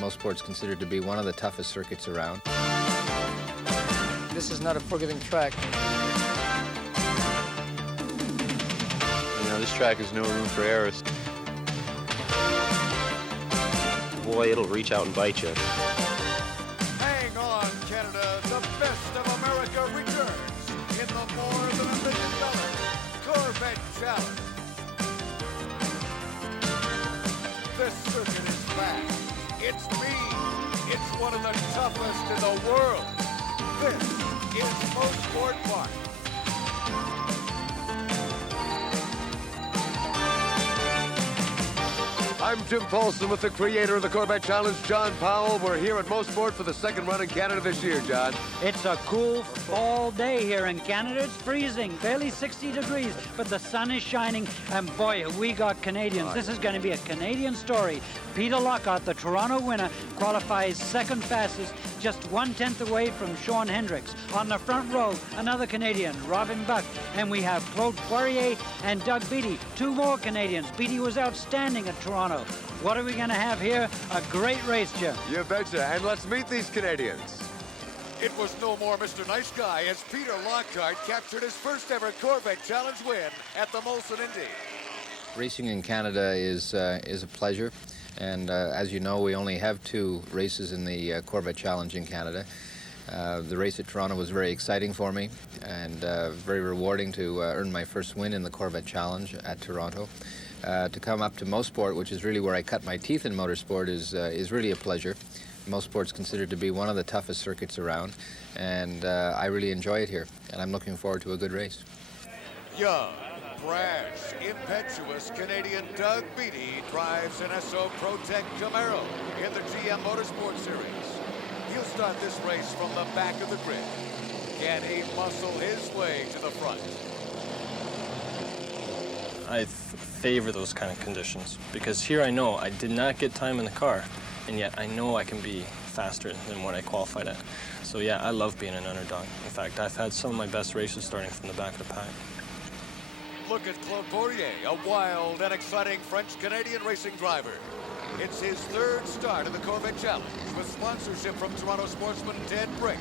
Mosport's considered to be one of the toughest circuits around. This is not a forgiving track. You know, this track has no room for errors. Boy, it'll reach out and bite you. Hang on, Canada. The best of America returns in the more than $1 million Corvette Challenge. This circuit is fast. It's mean. It's one of the toughest in the world. This is Mosport Park. I'm Jim Paulson with the creator of the Corvette Challenge, John Powell. We're here at Mosport for the second run in Canada this year, John. It's a cool fall day here in Canada. It's freezing, barely 60 degrees, but the sun is shining, and boy, have we got Canadians. This is going to be a Canadian story. Peter Lockhart, the Toronto winner, qualifies second fastest, just 1/10 away from Sean Hendricks. On the front row, another Canadian, Robin Buck, and we have Claude Poirier and Doug Beattie, two more Canadians. Beattie was outstanding at Toronto. What are we going to have here? A great race, Jim. You betcha, and let's meet these Canadians. It was no more Mr. Nice Guy as Peter Lockhart captured his first ever Corvette Challenge win at the Molson Indy. Racing in Canada is a pleasure, and as you know, we only have 2 races in the Corvette Challenge in Canada. The race at Toronto was very exciting for me and very rewarding to earn my first win in the Corvette Challenge at Toronto. To come up to Mosport, which is really where I cut my teeth in motorsport, is really a pleasure. Mosport's considered to be one of the toughest circuits around, and I really enjoy it here, and I'm looking forward to a good race. Young, brash, impetuous Canadian Doug Beattie drives an SO Protec Camaro in the GM Motorsport Series. He'll start this race from the back of the grid. Can he muscle his way to the front? I favor those kind of conditions because here I know I did not get time in the car, and yet I know I can be faster than what I qualified at. So yeah, I love being an underdog. In fact, I've had some of my best races starting from the back of the pack. Look at Claude Poirier, a wild and exciting French-Canadian racing driver. It's his 3rd start in the Corvette Challenge with sponsorship from Toronto sportsman Ted Brick.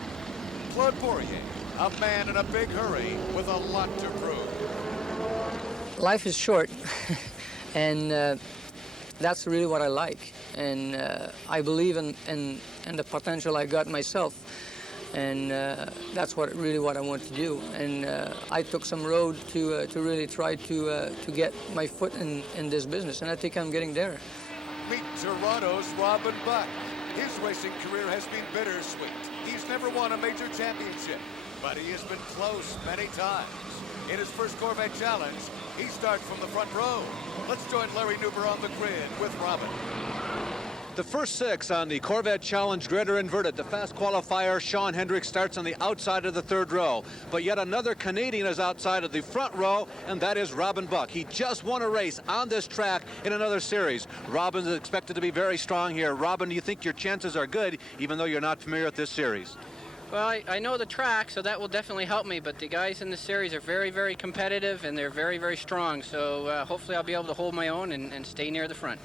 Claude Poirier, a man in a big hurry with a lot to prove. Life is short, and that's really what I like. And I believe in the potential I got myself, and that's really what I want to do. And I took some road to really try to get my foot in this business, and I think I'm getting there. Meet Toronto's Robin Buck. His racing career has been bittersweet. He's never won a major championship, but he has been close many times. In his first Corvette Challenge, he starts from the front row. Let's join Larry Newber on the grid with Robin. The first 6 on the Corvette Challenge grid are inverted. The fast qualifier, Sean Hendricks, starts on the outside of the 3rd row. But yet another Canadian is outside of the front row, and that is Robin Buck. He just won a race on this track in another series. Robin is expected to be very strong here. Robin, do you think your chances are good, even though you're not familiar with this series? Well, I know the track, so that will definitely help me, but the guys in the series are very, very competitive, and they're very, very strong. So hopefully I'll be able to hold my own and stay near the front.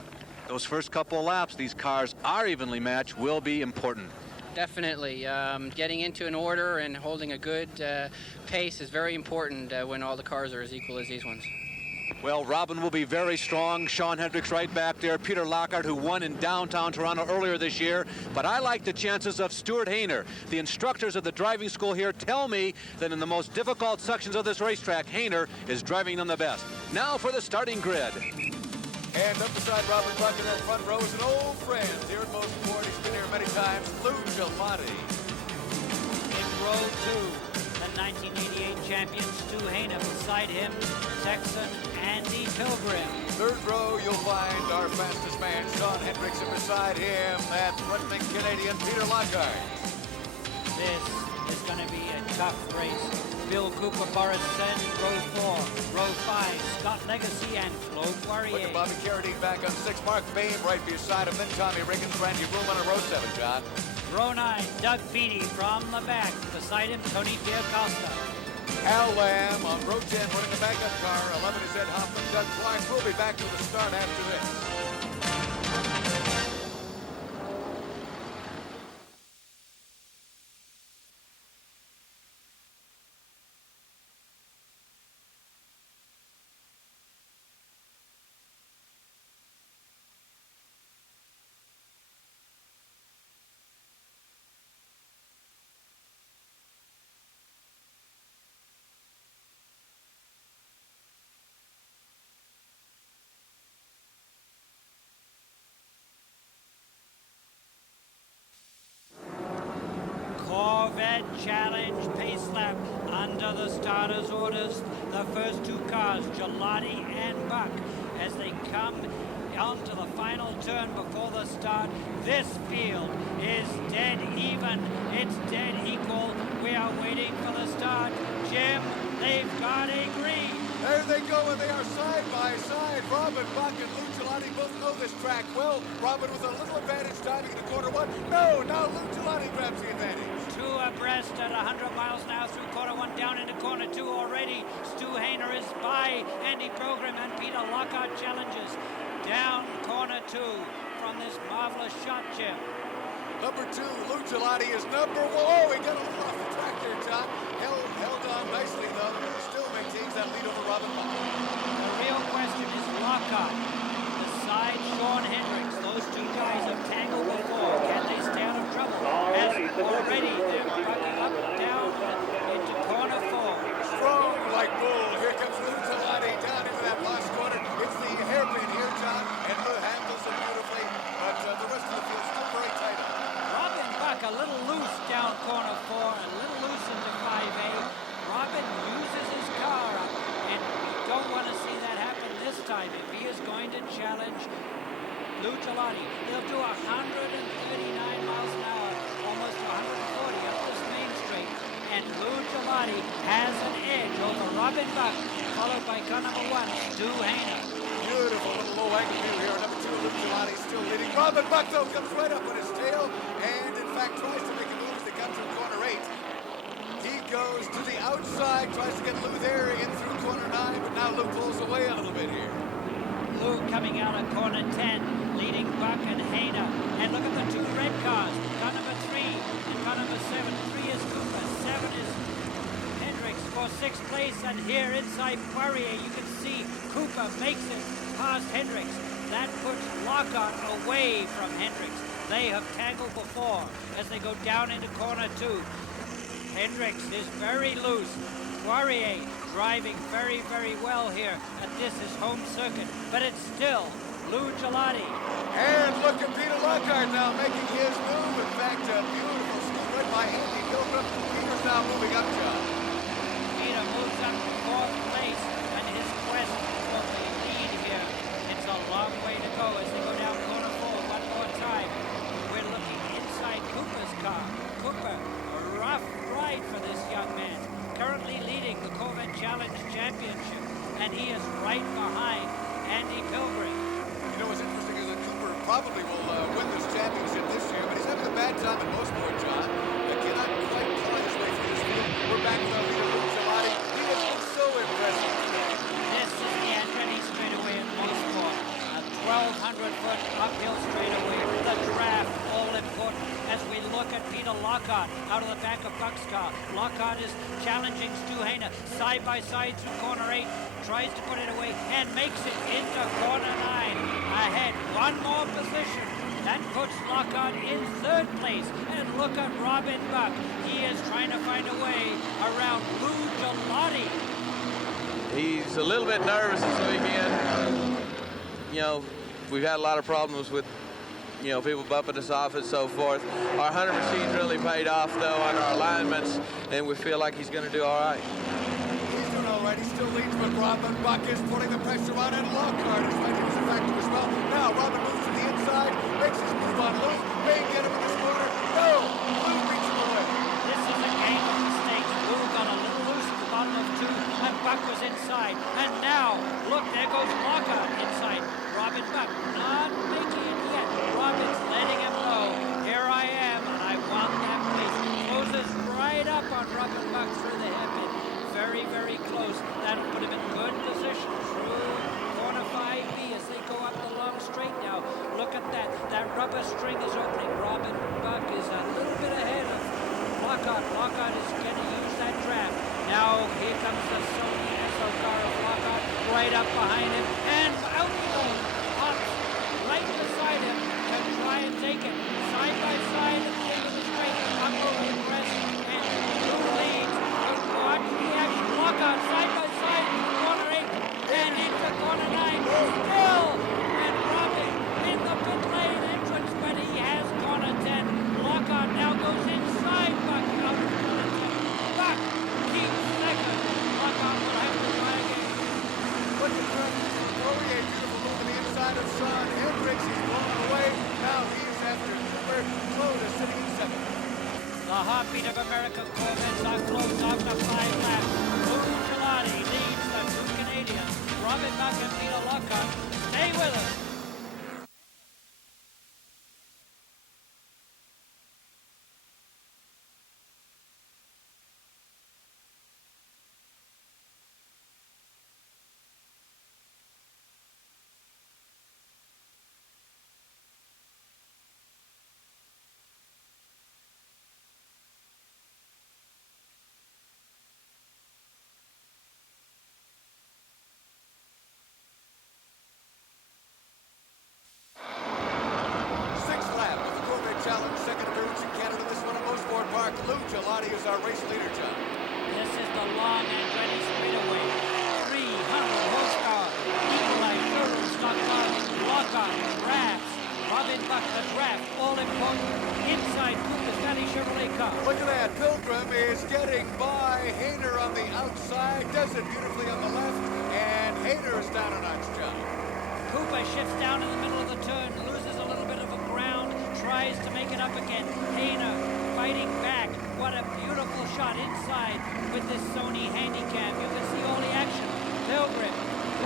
Those first couple of laps, these cars are evenly matched, will be important. Definitely. Getting into an order and holding a good pace is very important when all the cars are as equal as these ones. Well, Robin will be very strong. Sean Hendricks right back there. Peter Lockhart, who won in downtown Toronto earlier this year. But I like the chances of Stuart Hayner. The instructors of the driving school here tell me that in the most difficult sections of this racetrack, Hayner is driving them the best. Now for the starting grid. And up beside Robin Buck in that front row is an old friend here at Mosport. He's been here many times, Lou Gelati. In row 2, the 1988 champion Stu Hayner. Beside him, Texan Andy Pilgrim. 3rd row, you'll find our fastest man, Sean Hendricks, and beside him, that threatening Canadian, Peter Lockhart. This is going to be a tough race. Bill Cooper, Boris said in row 4. Row 5, Scott Legacy and Claude Poirier. Look at Bobby Carradine back on 6. Mark Bain right beside him. Then Tommy Riggins, Randy Ruhlman on row 7, John. Row 9, Doug Beattie from the back. Beside him, Tony Giacosta. Al Lamb on row 10 running the backup car. 11 is Ed Hoffman. Doug Clark will be back to the start after this. the starters' orders. The first two cars, Gelati and Buck, as they come onto the final turn before the start. This field is dead even. It's dead equal. We are waiting for the start. Jim, they've got a green. There they go, and they are side by side. Robin, Buck, and Lou Gelati both know this track well. Robin with a little advantage diving into corner one. No, now Lou Gelati grabs the advantage. Two abreast at 100 miles an hour through corner one, down into corner two already. Stu Hayner is by Andy Pilgrim, and Peter Lockhart challenges down corner two from this marvelous shot, Jim. Number two, Lou Gelati is number one. Oh, he got a little off the track there, John. Held on nicely, though. Still maintains that lead over Robin Buck. The real question is Lockhart beside Sean Hendricks. Those two guys have tangled before. Can they stay out of trouble? As already they're bucking up, down, into corner four. Strong like bull. Here comes Lou Gelati down into that last corner. It's the hairpin here, John, and Lou handles it beautifully. But the rest of the field still very tight. Robin Buck a little loose down corner four, a little loose into 5A. Robin uses his car up, and we don't want to see that happen this time. If he is going to challenge Lou Gelati, he'll do 139 miles an hour, almost 140 up this main straight, and Lou Gelati has an edge over Robin Buck, followed by car number one, Stu Hayner. Beautiful little low angle view here. Number two, Lou Gelati still leading. Robin Buck, though, comes right up on his tail, and in fact tries to make a move as they come through corner 8. He goes to the outside, tries to get Lou there in through corner 9, but now Lou pulls away a little bit here. Lou coming out of corner 10, leading Buck and Hayner. And look at the two red cars. Car number 3 and car number 7. 3 is Cooper, 7 is Hendricks for 6th place. And here inside Poirier, you can see Cooper makes it past Hendricks. That puts Lockhart away from Hendricks. They have tangled before as they go down into corner 2. Hendricks is very loose. Poirier driving very, very well here at this is home circuit, but it's still Lou Gelati. And look at Peter Lockhart now making his move. In fact, a beautiful scoop right by Andy Pilgrim. Peter's now moving up, John. Peter moves up to 4th place, and his quest for the lead here. It's a long way to go as they go down corner 4 one more time. We're looking inside Cooper's car. Cooper, a rough ride for this young man. Currently leading the Corvette Challenge Championship, and he is right behind Andy Pilgrim. You know what's interesting is that Cooper probably will win this championship this year, but he's having a bad time at Mosport, John. But cannot quite claw his way through this field. We're back with our leader, Lou Gelati. He has been so impressive today. This is the Andretti straightaway at Mosport. A 1,200-foot uphill straightaway. The draft, all important as we look at Peter Lockhart out of the back of Buck's car. Lockhart is challenging Stu Hayner side by side through corner 8, tries to put it away and makes it into corner 9. Ahead, one more position. That puts Lockhart in 3rd place. And look at Robin Buck. He is trying to find a way around Lou Gelati. He's a little bit nervous this weekend. You know, we've had a lot of problems with, you know, people bumping us off and so forth. Our hunter machine really paid off, though, on our alignments, and we feel like he's going to do all right. He's doing all right. He still leads, but Robin Buck is putting the pressure on, and Lockhart is right. He was a factor as well. Now Robin moves to the inside, makes his move on Lou. May get him in this corner. No! Lou beats him away. This is a game of mistakes. Lou got a little loose at the bottom of 2, and Buck was inside. And now, look, there goes Lockhart inside. Robin Buck not making it yet. Robin's letting him know, here I am, and I won that place. Closes right up on Robin Buck through the hairpin. Very, very close. That'll put him in good position through corner 5B as they go up the long straight now. Look at that. That rubber string is opening. Robin Buck is a little bit ahead of Lockhart. Lockhart is going to use that draft. Now here comes the Sony SO car of Lockhart right up behind him. And out he goes. Hops right beside him to try and take it. Side by side at the end of the straight. Up over the crest. And Lou leads. Watch the action. Lockhart side by side. Corner 8. And into corner 9. Still. And Robin in the pit lane entrance. But he has corner 10. Lockhart now goes inside Buck. Out of corner 10. Buck keeps second. Speed of America Corvettes are close after 5 laps. Lou Gelati leads the two Canadians, Robin Buck and Peter Lockhart. Stay with us. Sixth lap of the Corvette Challenge, second appearance in Canada. This one at Mosport Park. Lou Gelati is our race leader, John. This is the long and ready straightaway. 300 horsepower. Equalized turtle stock car. Lockhart, drafts. Robin Buck, the draft. All important. Inside Cooper's Valley Chevrolet car. Look at that. Pilgrim is getting by Hayner on the outside. Does it beautifully on the left. And Hayner is down a notch, John. Cooper shifts down in the middle of the turn, loses a little bit of a ground, tries to make it up again. Hayner fighting back. What a beautiful shot inside with this Sony handicap. You can see all the action. Pilgrim,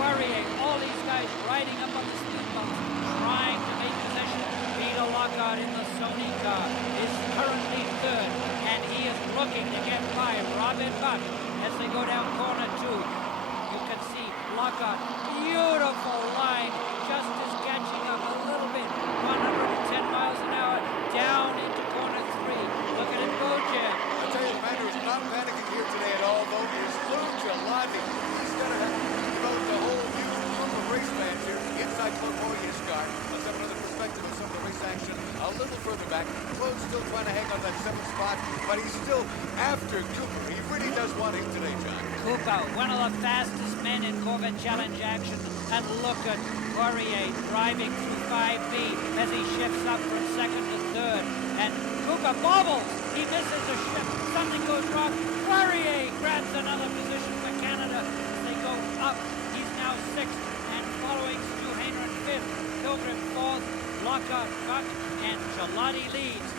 Poirier, all these guys riding up on the speed bumps, trying to make possession. Peter Lockhart in the Sony car is currently third, and he is looking to get by Robin Buck as they go down corner 2. You can see Lockhart, beautiful line, just is catching up a little bit. 110 miles an hour down into corner 3. Look at it go, Jim. I tell you, the man who's not panicking here today at all, though, is Lou Gelati. He's going to have developed a whole new group of race fans here inside Poirier's car. Let's have another perspective of some of the race action a little further back. Claude's still trying to hang on that 7th spot, but he's still after Cooper. He really does want him today, John. Cooper, one of the fastest men in Corvette Challenge action. And look at Poirier driving through 5B as he shifts up from second to third. And Cooper bobbles. He misses a shift. Something goes wrong. Poirier grabs another position for Canada. They go up. He's now 6th. And following Stu Hayner in 5th. Pilgrim 4th. Lockhart, Buck, and Gelati leads.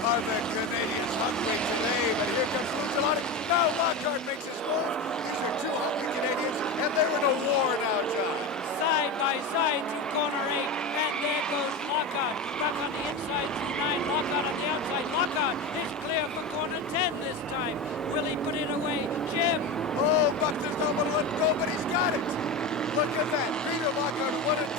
Are the Canadians hungry today? But here comes Lou Gelati. Now Lockhart makes his move. These are two hungry Canadians, and they're in a war now, John. Side by side through corner 8, and there goes Lockhart. Buck on the inside through 9, Lockhart on the outside. Lockhart is clear for corner 10 this time. Will he put it away? Jim. Oh, Buck does not want to let it go, but he's got it. Look at that. Peter Lockhart won it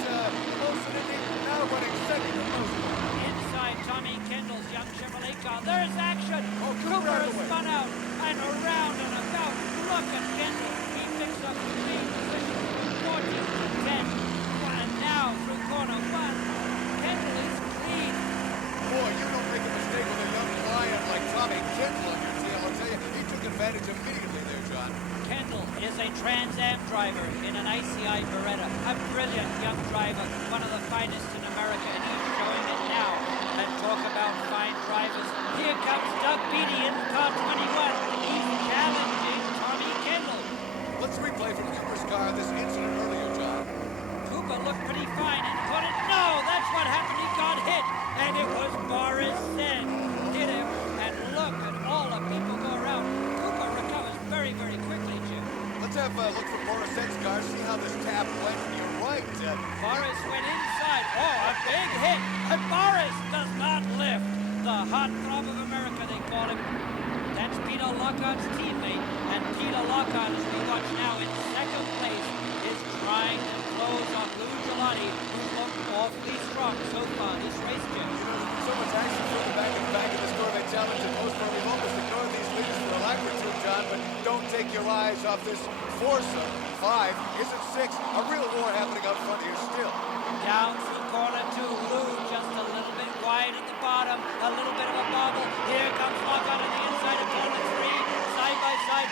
most of the day, now running second to most. Inside Tommy Kendall's young Chevrolet car. There's action. Oh, Cooper is spun out and around and about. Look at Kendall. He picks up the lead position. 14-10. And now through corner 1. Kendall is clean. Boy, you don't make a mistake with a young lion like Tommy Kendall on your tail. I'll tell you, he took advantage immediately there, John. Kendall is a Trans Am driver in an ICI Beretta. A brilliant young driver, one of the finest in America, and he's showing it now. And talk about fine drivers. Here comes Doug Beatty in car 21. He's challenging Tommy Kendall. Let's replay from Cooper's car this incident earlier, John. Cooper looked pretty fine and caught it. No, that's what happened. He got hit. And it was Boris then hit him. And look at all the people go around. Cooper recovers very, very quickly, Jim. Let's have a look from Boris' car, see how this tap went. You're right. Boris went inside. Oh, a big hit. And Boris does not lift. The hot throb of America, they call him. That's Peter Lockhart's teammate. And Peter Lockhart, as we watch now in second place, is trying to close on Lou Gelati, who looked awfully strong so far this race, Jim. You know, there's been so much action further back in the back of this Corvette Challenge and most part, we've almost ignored these leaders for a lap or two, John, but don't take your eyes off this foursome. 5, is it 6? A real war happening up front here still. Down through corner 2, Lou just a little bit wide at the bottom, a little bit of a bobble. Here comes Lockhart on the inside of corner 3, side by side.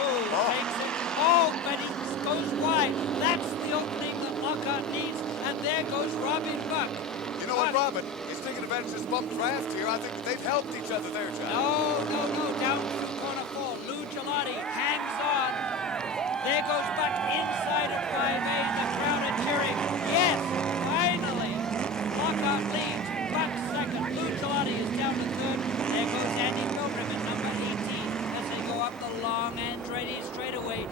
Lou takes it. Oh, but he goes wide. That's the opening that Lockhart needs, and there goes Robin Buck. You know what, Robin? He's taking advantage of this bump draft here. I think they've helped each other there, John. No. Down through corner 4, Lou Gelati hangs on. There goes Buck inside of 5A, and the crowd are cheering. Yes, finally. Lockhart leads. Buck second. Lou Gelati is down to third. There goes Andy Pilgrim in number long Andretti straightaway,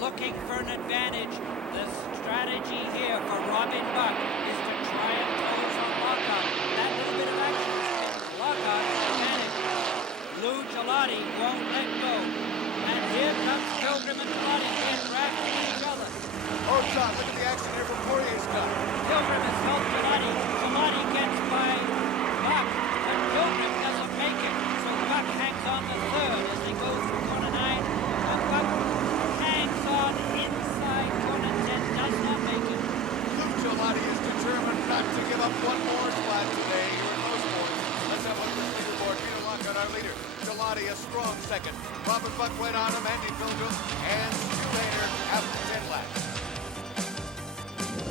looking for an advantage. The strategy here for Robin Buck is to try and close on Lockhart. That little bit of action is Lockhart's advantage. Lou Gelati won't let go. And here comes Pilgrim and Gelati being dragged to each other. Oh, John, look at the action here from Poirier's car. Pilgrim has helped Gelati. Gelati gets by Buck, but Pilgrim doesn't make it. So Buck hangs on the third as they go through corner 9. And Buck hangs on inside corner 10, does not make it. Lou Gelati is determined not to give up one more spot today here in Mosport. Let's have a look at the leaderboard. Peter Lockhart, our leader. Gelati, a strong second. Robin Buck right on him, Andy Pilgrim, and Stu Hayner after 10 laps.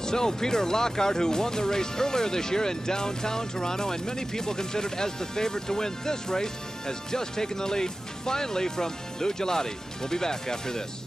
So Peter Lockhart, who won the race earlier this year in downtown Toronto, and many people considered as the favorite to win this race, has just taken the lead, finally, from Lou Gelati. We'll be back after this.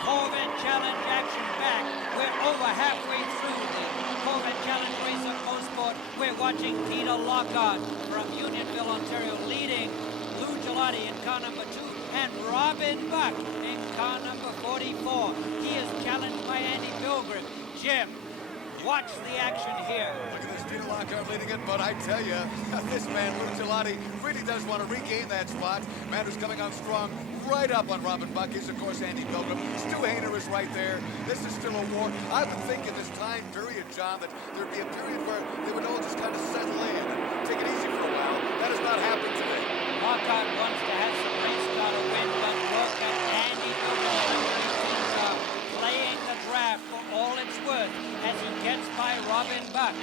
Corvette Challenge action back. We're over halfway through the Corvette Challenge race at Mosport. We're watching Peter Lockhart from Unionville, Ontario, leading Lou Gelati in car number 2 and Robin Buck in car number 44. He is challenged by Andy Pilgrim. Jim, watch the action here. Look at this, Peter Lockhart leading it, but I tell you, this man, Lou Gelati, really does want to regain that spot. Man who's coming on strong right up on Robin Buck is, of course, Andy Pilgrim. Stu Hayner is right there. This is still a war. I would think in this time period, John, that there'd be a period where they would all just kind of settle in and take it easy for a while. That has not happened today. Lockhart wants to have some race car to win, but look at Andy Pilgrim playing the draft for all it's worth as he gets by Robin Buck.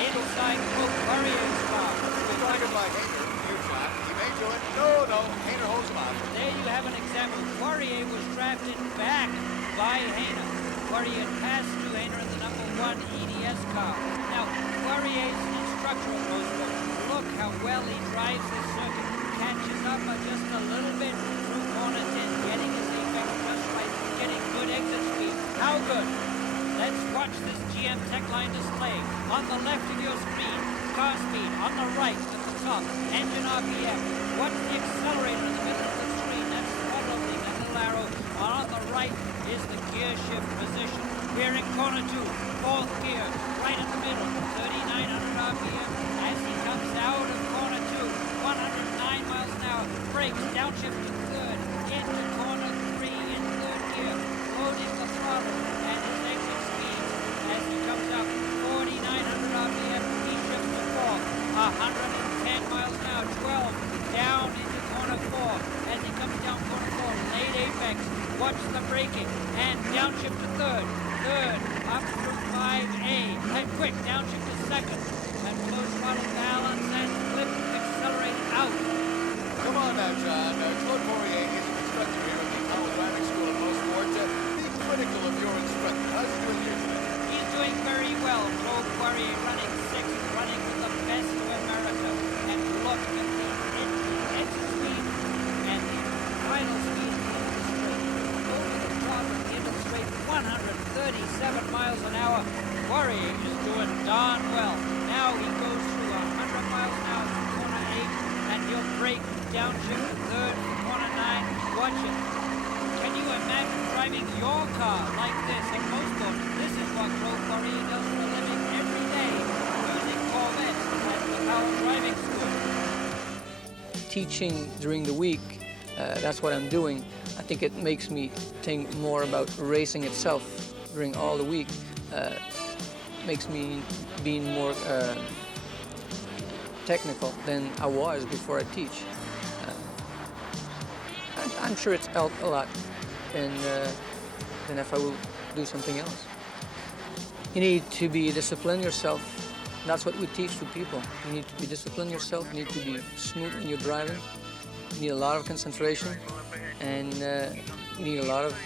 Inside Poirier's car. Targeted by Hayner. Here, John. He may do it. No. Hayner holds him out. There you have an example. Poirier was drafted back by Hayner. Poirier passed to Hayner in the number 1 EDS car. Now, Poirier's instructor of Mosport. Look how well he drives this circuit. Catches up just a little bit through corner 10, getting his apex just right, getting good exit speed. How good? Let's watch this GM Tech Line display. On the left of your screen, car speed. On the right at the top, engine RPM. What's the accelerator in the middle of the screen? That's throttle opening, that little arrow. On the right is the gear shift position. We're in corner 2, 4th gear, right in the middle, 3,900 RPM. As he comes out of corner 2, 109 miles an hour, brakes, downshift to 3rd, into corner 3, in 3rd gear, loading the throttle, and his exit speed as he comes out, 4,900 RPM, he shifts to 4th, 110 miles an hour, 12, down into corner 4, as he comes down corner 4, late apex, watch the braking, and downshift to 3rd, up through 5A, and quick, downshift to 2nd, and close throttle balance, and flip, accelerate out. Come on now, John. Claude Poirier is an instructor here at the Powell Driving School at Mosport. Be critical of your instructor. How's he doing here today? He's doing very well. Claude Poirier running 6th, running with the best of America. And look at the exit speed and the final speed over the top of the middle straight, 137 miles an hour. Poirier is doing darn well. Now he goes through 100 miles an hour from corner 8, and he'll brake downshift to 3rd from corner 9. Watch it. Can you imagine driving your car like this in Mosport? This is what Claude Poirier does for a living every day, using Corvettes at the Powell Driving School. teaching during the week, that's what I'm doing. I think it makes me think more about racing itself during all the week. Makes me being more technical than I was before I teach. I'm sure it's helped a lot than if I will do something else. You need to be disciplined yourself. That's what we teach to people. You need to be disciplined yourself. You need to be smooth in your driving. You need a lot of concentration, and you need a lot of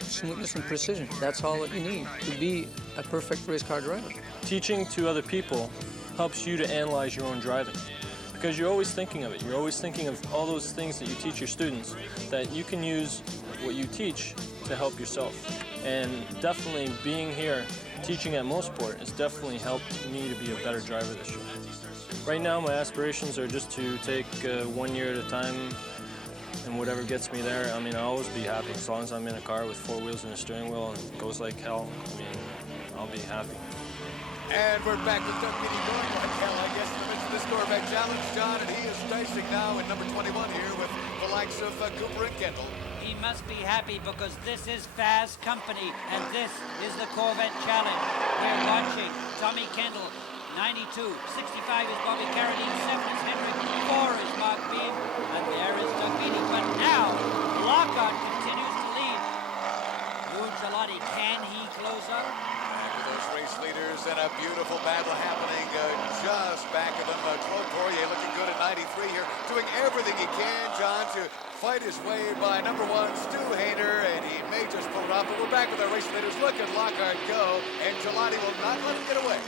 smoothness and precision. That's all that you need to be a perfect race car driver. Teaching to other people helps you to analyze your own driving, because you're always thinking of it. You're always thinking of all those things that you teach your students, that you can use what you teach to help yourself. And definitely being here, teaching at Mosport, has definitely helped me to be a better driver this year. Right now, my aspirations are just to take 1 year at a time, and whatever gets me there, I mean, I'll always be happy. As long as I'm in a car with 4 wheels and a steering wheel and it goes like hell, I mean, I'll be happy. And we're back with Doug Beatty going like hell, I guess, in the midst of this Corvette Challenge, John, and he is dicing now in number 21 here with the likes of Cooper and Kendall. He must be happy because this is Fast Company and this is the Corvette Challenge. We're watching Tommy Kendall, 92, 65 is Bobby Carradine, 7 is Hendrick, 4 is Mark Beam, and there is Doug Beatty. But now, Lockhart continues to lead. Lou Gelati, can he close up? Those race leaders and a beautiful battle happening just back of them. Claude Poirier looking good at 93 here, doing everything he can, John, to fight his way by number 1, Stu Hayner, and he may just pull it off, but we're back with our race leaders. Look at Lockhart go, and Gelati will not let him get away.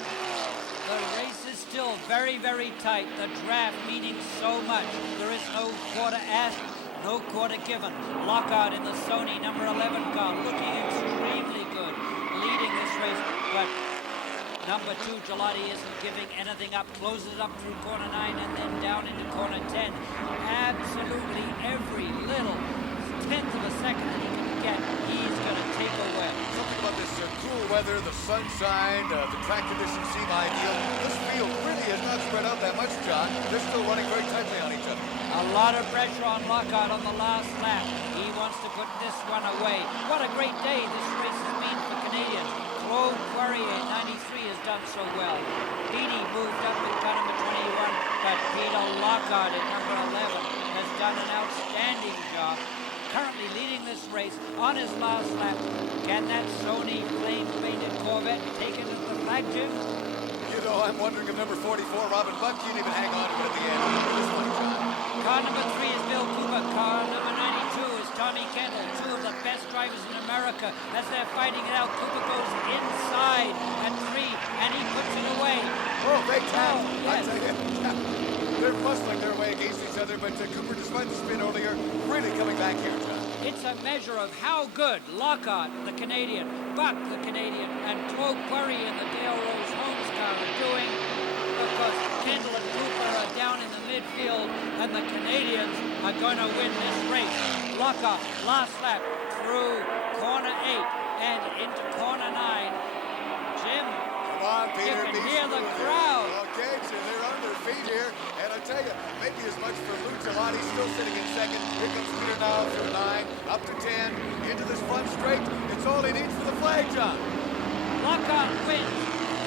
The race is still very, very tight. The draft meaning so much. There is no quarter asked, no quarter given. Lockhart in the Sony number 11 car, looking extremely good, leading this race, but number 2, Gelati, isn't giving anything up, closes up through corner 9 and then down into corner 10. Absolutely every little tenth of a second that he can get, he's going to take away. Something about this cool weather, the sunshine, the track conditions seem ideal. This field really has not spread out that much, John. They're still running very tightly on each other. A lot of pressure on Lockhart on the last lap. He wants to put this one away. What a great day this race has been for Canadians. Claude Poirier, 93, has done so well. Beatty moved up in car number 21, but Peter Lockhart at number 11 has done an outstanding job. Currently leading this race on his last lap. Can that Sony flame-painted Corvette take it to the flag, Jim? You know, I'm wondering if number 44, Robin Buck, can't even hang on to it at the end. This one, John. Car number 3 is Bill Cooper. Car number 92 is Tommy Kendall, 2 of the best drivers in America. As they're fighting it out, Cooper goes inside at 3, and he puts it away. Oh, big time. Oh, yes. I tell you. They're bustling their way against each other, but Cooper, despite the spin earlier, really coming back here, John. It's a measure of how good Lockhart, the Canadian, Buck, the Canadian, and Claude Poirier in the Dale Rose Holmes car are doing, because Kendall and Cooper are down in the midfield, and the Canadians are going to win this race. Lockhart, last lap, through corner 8 and into corner 9. Jim, come on, Peter, you can hear the crowd. Okay, so they're on their feet here, and I tell you, maybe as much for Lou Gelati, still sitting in second. Here comes Peter now through 9, up to 10, into this front straight. It's all he needs for the flag, John. Lockhart wins.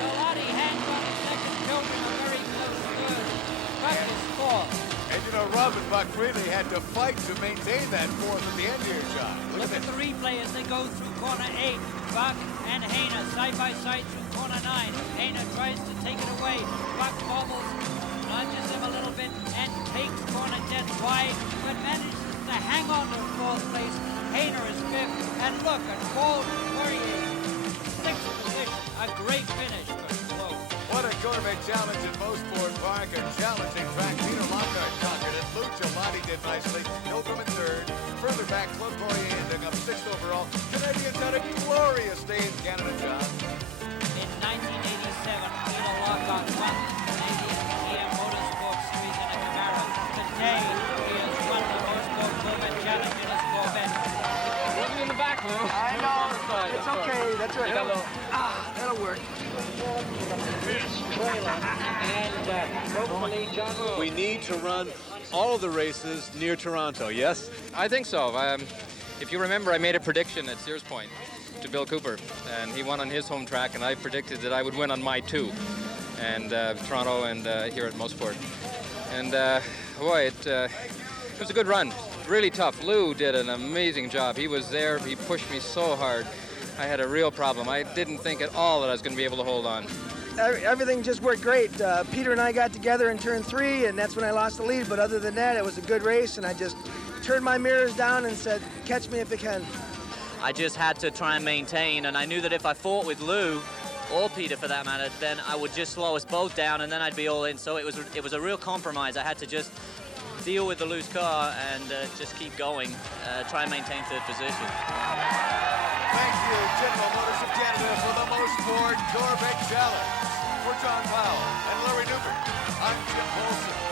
Gelati hangs on the second, Pilgrim a very close third. Buck is 4th. And you know, Robin Buck really had to fight to maintain that 4th at the end here, John. Look at the replay as they go through corner 8. Buck and Hayner side by side through corner 9. Hayner tries to take it away. Buck bobbles, nudges him a little bit, and takes corner 10 wide, but manages to hang on to 4th place. Hayner is 5th, and look at Claude Poirier, 6th position. A great finish for Claude. What a Corvette challenge at Mosport Park, a challenging track. Peter Lockhart conquered it. Lou Gelati did nicely. Pilgrim in 3rd. Further back, Claude Poirier ending up 6th overall. Canadians had a glorious day in Canada, John. In 1987, Peter Lockhart won the Canadian GM Motorsport Series in a Camaro. Today, he has won the Mosport Corvette Challenge in his Corvette. Wasn't in the back, Lou. I know. It's okay. That's right. That'll work. And hopefully, John, We need to run all of the races near Toronto, yes? I think so. If you remember, I made a prediction at Sears Point to Bill Cooper, and he won on his home track, and I predicted that I would win on my two, and Toronto and here at Mosport. And boy, it was a good run. Really tough. Lou did an amazing job. He was there. He pushed me so hard. I had a real problem. I didn't think at all that I was going to be able to hold on. Everything just worked great. Peter and I got together in turn 3, and that's when I lost the lead. But other than that, it was a good race, and I just turned my mirrors down and said, catch me if you can. I just had to try and maintain, and I knew that if I fought with Lou, or Peter for that matter, then I would just slow us both down, and then I'd be all in. So it was a real compromise. I had to just deal with the loose car and just keep going, try and maintain third position. Thank you, General Motors of Canada, for the Mosport Corvette Challenge. For John Powell and Larry Newbert, I'm Jim Paulson.